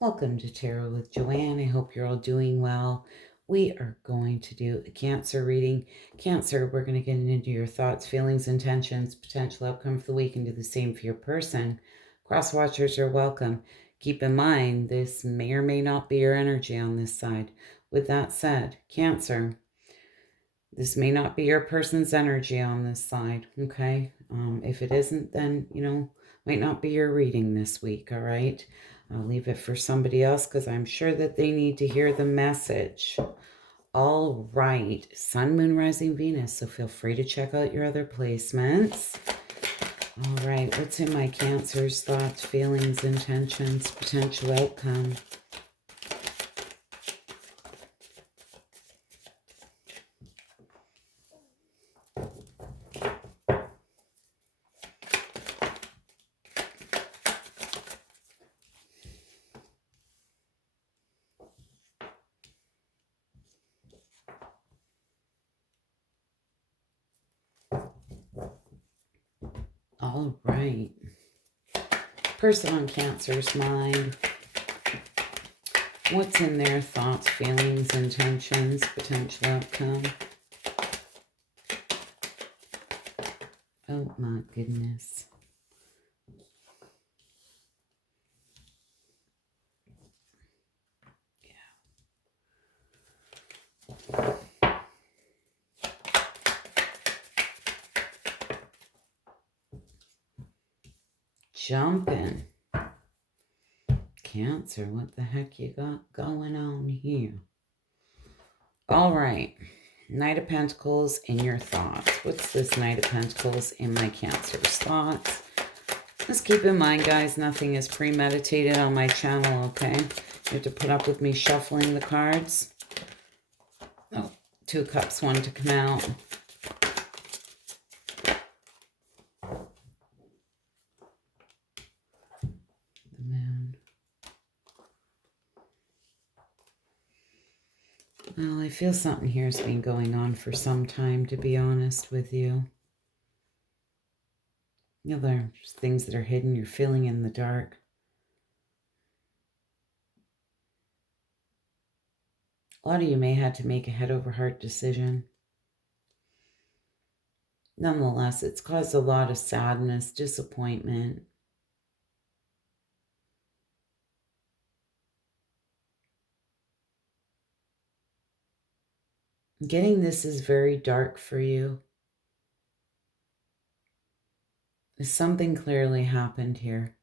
Welcome to Tarot with Joanne. I hope you're all doing well. We are going to do a Cancer reading. Cancer, we're going to get into your thoughts, feelings, intentions, potential outcome for the week, and do the same for your person. Cross watchers are welcome. Keep in mind, this may or may not be your energy on this side. With that said, Cancer, this may not be your person's energy on this side, okay? If it isn't, then, might not be your reading this week, all right? I'll leave it for somebody else because I'm sure that they need to hear the message. All right, Sun, Moon, Rising, Venus, so feel free to check out your other placements. All right, what's in my Cancer's thoughts, feelings, intentions, potential outcome? All right. Person on Cancer's mind. What's in their thoughts, feelings, intentions, potential outcome? Oh my goodness. Jumping. Cancer, what the heck you got going on here? All right. Knight of Pentacles in your thoughts. What's this Knight of Pentacles in my Cancer's thoughts? Just keep in mind, guys, nothing is premeditated on my channel, okay? You have to put up with me shuffling the cards. Oh, 2 of Cups, 1 to come out. The Moon. Well, I feel something here has been going on for some time, to be honest with you. You know, there's things that are hidden, you're feeling in the dark. A lot of you may have to make a head over heart decision. Nonetheless, it's caused a lot of sadness, disappointment. Getting this is very dark for you. Something clearly happened here.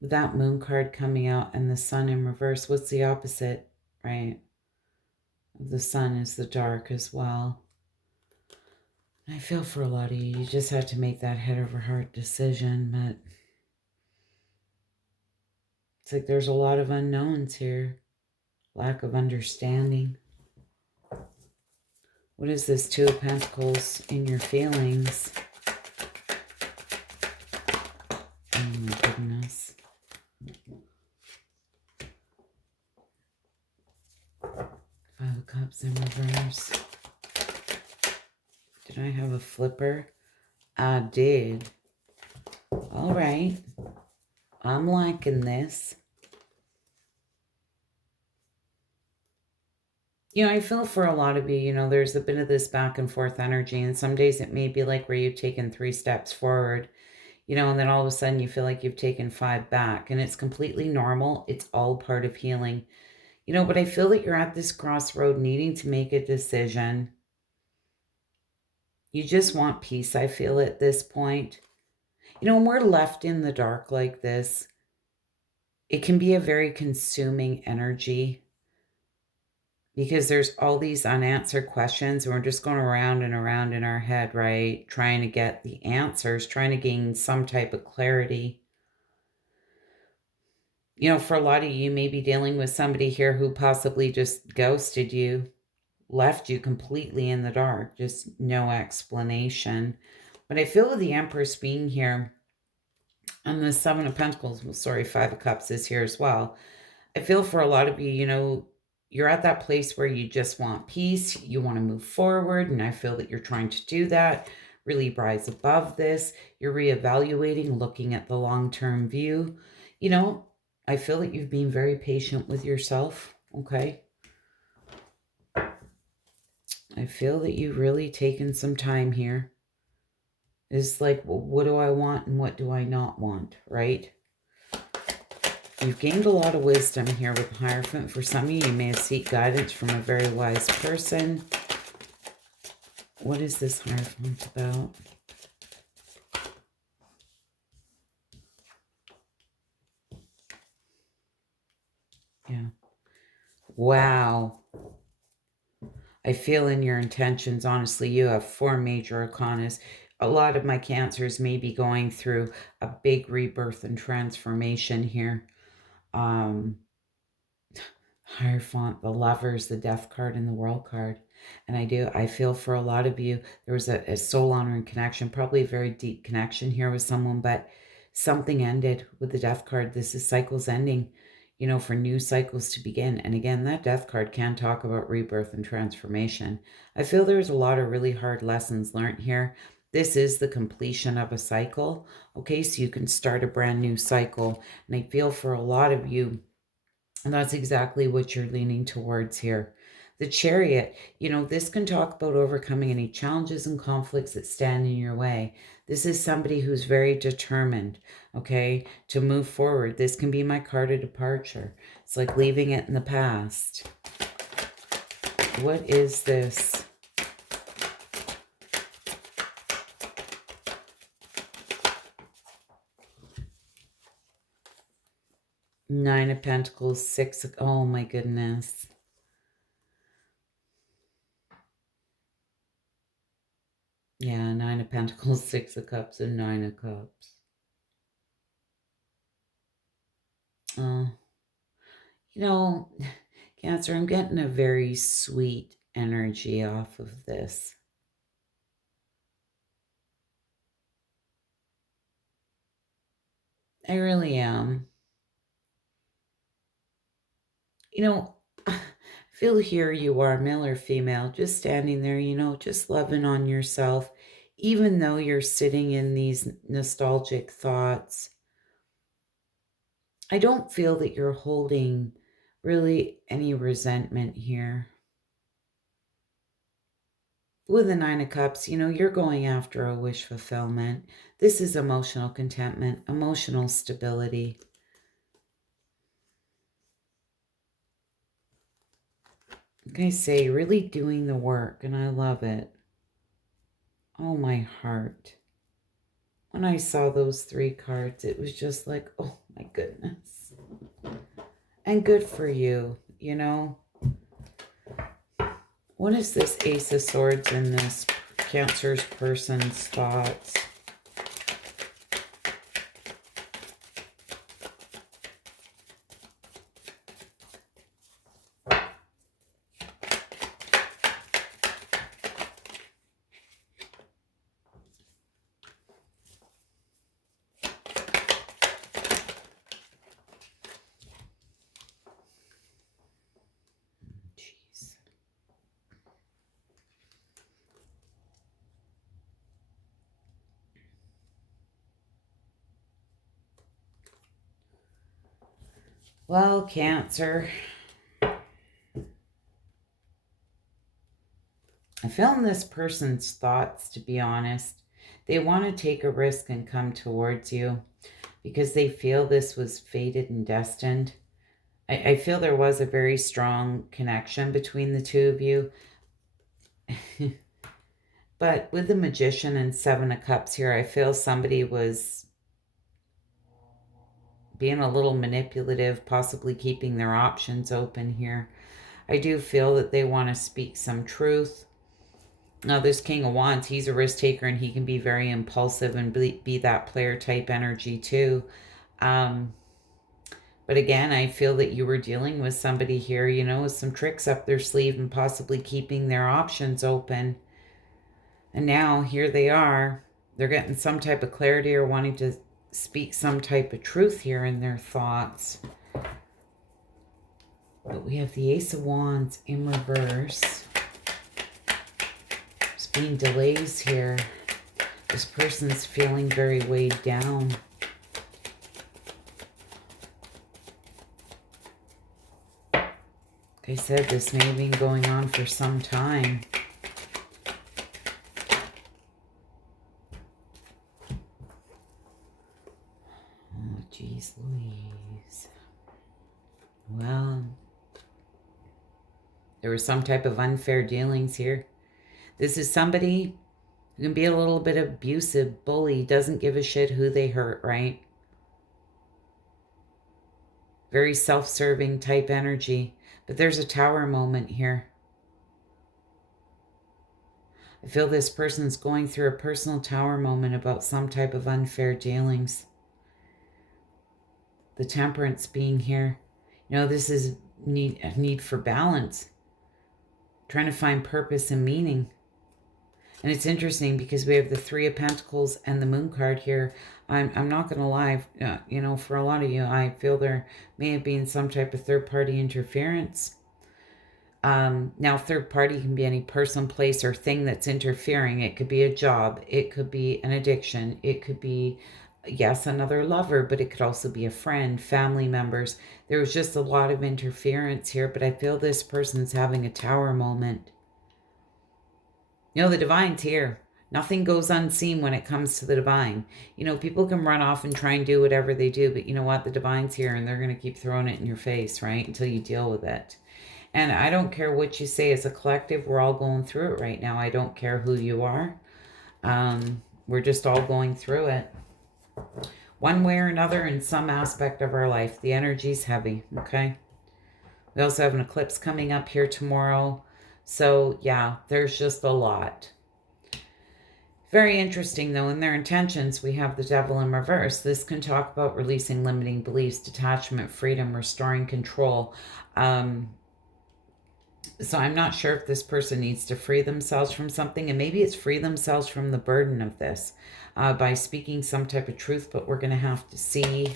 With that Moon card coming out and the Sun in reverse, what's the opposite, right? The Sun is the dark as well. I feel for a lot of you, you just had to make that head over heart decision, but it's like there's a lot of unknowns here. Lack of understanding. What is this 2 of Pentacles in your feelings? Oh my goodness. 5 of Cups in reverse. Did I have a flipper? I did. All right. I'm liking this. You know, I feel for a lot of you, there's a bit of this back and forth energy, and some days it may be like where you've taken 3 steps forward, and then all of a sudden you feel like you've taken 5 back, and it's completely normal. It's all part of healing, but I feel that you're at this crossroad needing to make a decision. You just want peace, I feel, at this point. When we're left in the dark like this, it can be a very consuming energy because there's all these unanswered questions and we're just going around and around in our head, right? Trying to get the answers, trying to gain some type of clarity. For a lot of you may be dealing with somebody here who possibly just ghosted you, left you completely in the dark, just no explanation. But I feel with the Empress being here and the 7 of Pentacles, 5 of Cups is here as well. I feel for a lot of you, you're at that place where you just want peace. You want to move forward. And I feel that you're trying to do that, really rise above this. You're reevaluating, looking at the long-term view. I feel that you've been very patient with yourself, okay? I feel that you've really taken some time here. It's like, well, what do I want and what do I not want, right? You've gained a lot of wisdom here with the Hierophant. For some of you, you may have sought guidance from a very wise person. What is this Hierophant about? Yeah. Wow. I feel in your intentions, honestly, you have 4 major arcanas. A lot of my Cancers may be going through a big rebirth and transformation here. Hierophant, the Lovers, the Death card, and the World card. And I feel for a lot of you, there was a soul honoring connection, probably a very deep connection here with someone, but something ended with the Death card. This is cycles ending, you know, for new cycles to begin. And again, that Death card can talk about rebirth and transformation. I feel there's a lot of really hard lessons learned here. This is the completion of a cycle. Okay, so you can start a brand new cycle. And I feel for a lot of you, and that's exactly what you're leaning towards here. The Chariot, you know, this can talk about overcoming any challenges and conflicts that stand in your way. This is somebody who's very determined, okay, to move forward. This can be my card of departure. It's like leaving it in the past. What is this? Nine of Pentacles, Six of... Oh, my goodness. Yeah, Nine of Pentacles, Six of Cups, and Nine of Cups. You know, Cancer, I'm getting a very sweet energy off of this. I really am. You know, feel here you are, male or female, just standing there, you know, just loving on yourself, even though you're sitting in these nostalgic thoughts. I don't feel that you're holding really any resentment here. With the Nine of Cups, you know, you're going after a wish fulfillment. This is emotional contentment, emotional stability. Like I say, really doing the work, and I love it. Oh, my heart. When I saw those 3 cards, it was just like, oh my goodness. And good for you, you know. What is this Ace of Swords in this Cancer's person's thoughts? Well, Cancer, I feel in this person's thoughts, to be honest. They want to take a risk and come towards you because they feel this was fated and destined. I feel there was a very strong connection between the two of you. But with the Magician and 7 of Cups here, I feel somebody was being a little manipulative, possibly keeping their options open here. I do feel that they want to speak some truth. Now, this King of Wands, he's a risk taker and he can be very impulsive and be that player type energy too. But again, I feel that you were dealing with somebody here, you know, with some tricks up their sleeve and possibly keeping their options open. And now here they are. They're getting some type of clarity or wanting to speak some type of truth here in their thoughts. But we have the Ace of Wands in reverse. There's been delays here. This person's feeling very weighed down. Like I said, this may have been going on for some time. Oh, geez Louise. Well, there was some type of unfair dealings here. This is somebody who can be a little bit abusive, bully, doesn't give a shit who they hurt, right? Very self-serving type energy. But there's a tower moment here. I feel this person's going through a personal tower moment about some type of unfair dealings. The temperance being here. You know, this is a need for balance. Trying to find purpose and meaning. And it's interesting because we have the Three of Pentacles and the Moon card here. I'm not going to lie, you know, for a lot of you, I feel there may have been some type of third-party interference. Now, third party can be any person, place, or thing that's interfering. It could be a job. It could be an addiction. It could be, yes, another lover, but it could also be a friend, family members. There was just a lot of interference here, but I feel this person's having a tower moment. You know, the divine's here. Nothing goes unseen when it comes to the divine. You know, people can run off and try and do whatever they do, but you know what? The divine's here and they're going to keep throwing it in your face, right? Until you deal with it. And I don't care what you say as a collective. We're all going through it right now. I don't care who you are. We're just all going through it. One way or another in some aspect of our life. The energy's heavy, okay? We also have an eclipse coming up here tomorrow. So, yeah, there's just a lot. Very interesting, though, in their intentions, we have the devil in reverse. This can talk about releasing limiting beliefs, detachment, freedom, restoring control. So I'm not sure if this person needs to free themselves from something, and maybe it's free themselves from the burden of this by speaking some type of truth, but we're going to have to see.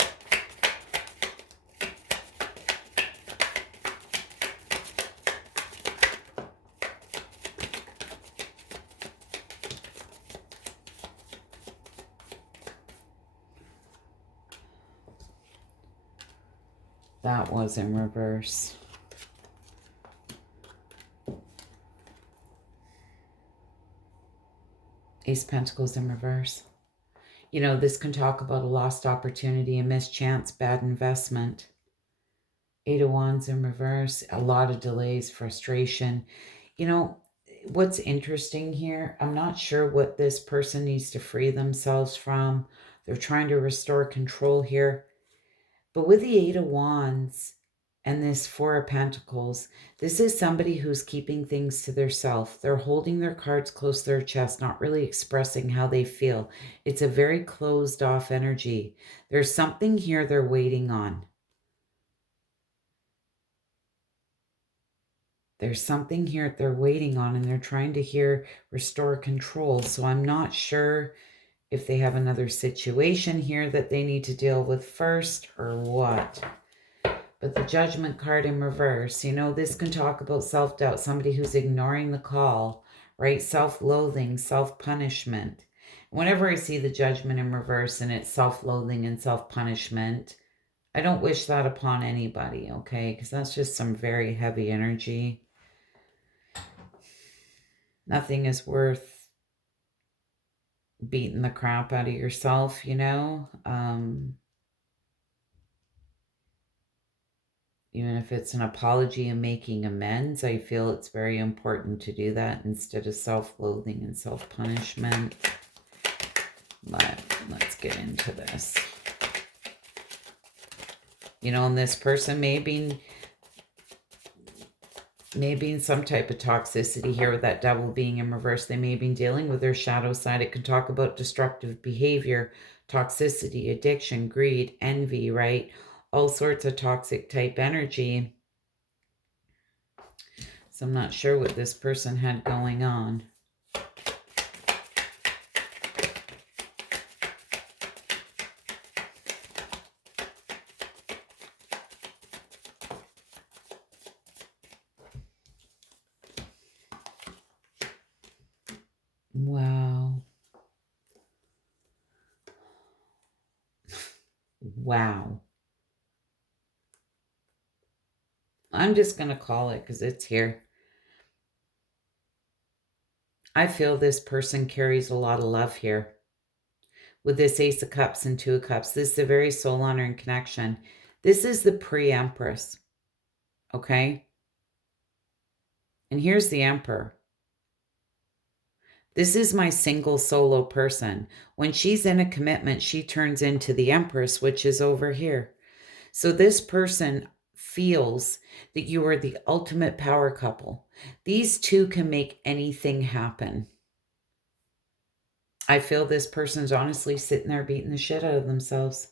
That was in reverse. Ace of Pentacles in reverse. You know, this can talk about a lost opportunity, a missed chance, bad investment. Eight of Wands in reverse, a lot of delays, frustration. You know, what's interesting here, I'm not sure what this person needs to free themselves from. They're trying to restore control here. But with the Eight of Wands and this Four of Pentacles, this is somebody who's keeping things to themselves. They're holding their cards close to their chest, not really expressing how they feel. It's a very closed off energy. There's something here they're waiting on. There's something here they're waiting on, and they're trying to restore control. So I'm not sure if they have another situation here that they need to deal with first or what. But the Judgment card in reverse, you know, this can talk about self-doubt, somebody who's ignoring the call, right? Self-loathing, self-punishment. Whenever I see the Judgment in reverse and it's self-loathing and self-punishment, I don't wish that upon anybody, okay? Because that's just some very heavy energy. Nothing is worth beating the crap out of yourself, you know? Even if it's an apology and making amends, I feel it's very important to do that instead of self-loathing and self-punishment. But let's get into this. You know, and this person may be in some type of toxicity here with that devil being in reverse. They may be dealing with their shadow side. It can talk about destructive behavior, toxicity, addiction, greed, envy, right? All sorts of toxic type energy. So I'm not sure what this person had going on. Wow. Wow. I'm just going to call it because it's here. I feel this person carries a lot of love here. With this Ace of Cups and Two of Cups, this is a very soul honoring connection. This is the pre-Empress, okay? And here's the Emperor. This is my single solo person. When she's in a commitment, she turns into the Empress, which is over here. So this person feels that you are the ultimate power couple. These two can make anything happen. I feel this person's honestly sitting there beating the shit out of themselves.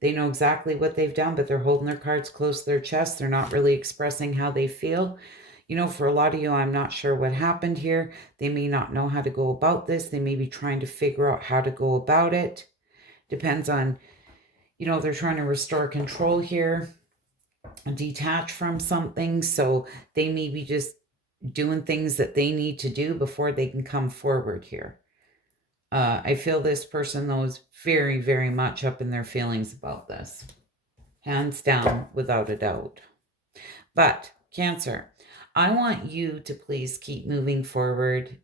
They know exactly what they've done, but they're holding their cards close to their chest. They're not really expressing how they feel. You know, for a lot of you, I'm not sure what happened here. They may not know how to go about this. They may be trying to figure out how to go about it. Depends on, you know, they're trying to restore control here, detach from something. So they may be just doing things that they need to do before they can come forward here. I feel this person, though, is very, very much up in their feelings about this. Hands down, without a doubt. But, Cancer, I want you to please keep moving forward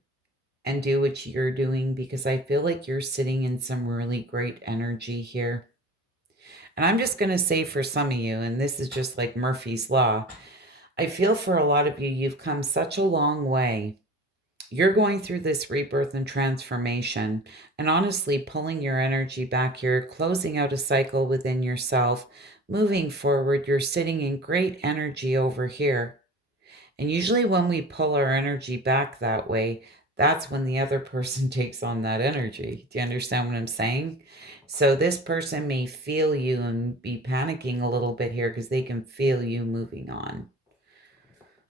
and do what you're doing, because I feel like you're sitting in some really great energy here. And I'm just going to say for some of you, and this is just like Murphy's Law, I feel for a lot of you, you've come such a long way. You're going through this rebirth and transformation, and honestly pulling your energy back here, closing out a cycle within yourself, moving forward. You're sitting in great energy over here. And usually when we pull our energy back that way, that's when the other person takes on that energy. Do you understand what I'm saying? So this person may feel you and be panicking a little bit here because they can feel you moving on.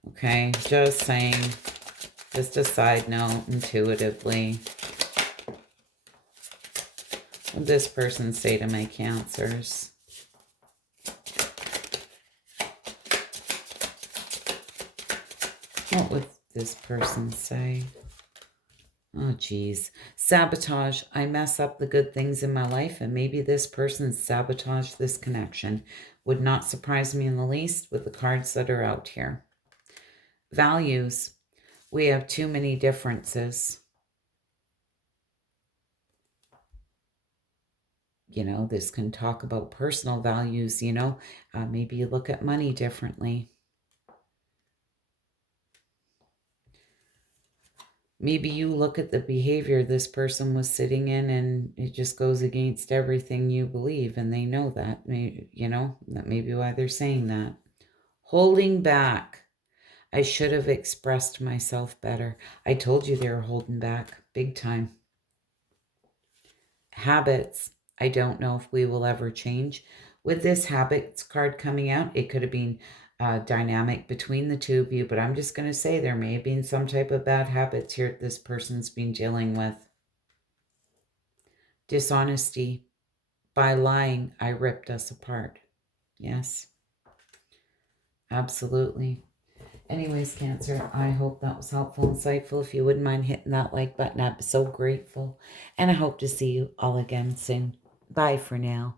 Okay, just saying. Just a side note, intuitively. What would this person say to my Cancers? What would this person say? Oh, geez. Sabotage. I mess up the good things in my life, and maybe this person sabotaged this connection. Would not surprise me in the least with the cards that are out here. Values. We have too many differences. You know, this can talk about personal values, you know. Maybe you look at money differently. Maybe you look at the behavior this person was sitting in and it just goes against everything you believe, and they know that. You know, that may be why they're saying that. Holding back. I should have expressed myself better. I told you they were holding back big time. Habits. I don't know if we will ever change. With this habits card coming out, it could have been dynamic between the two of you, but I'm just going to say there may have been some type of bad habits here this person's been dealing with. Dishonesty. By lying, I ripped us apart. Yes, absolutely. Anyways, Cancer, I hope that was helpful, insightful. If you wouldn't mind hitting that like button, I'd be so grateful. And I hope to see you all again soon. Bye for now.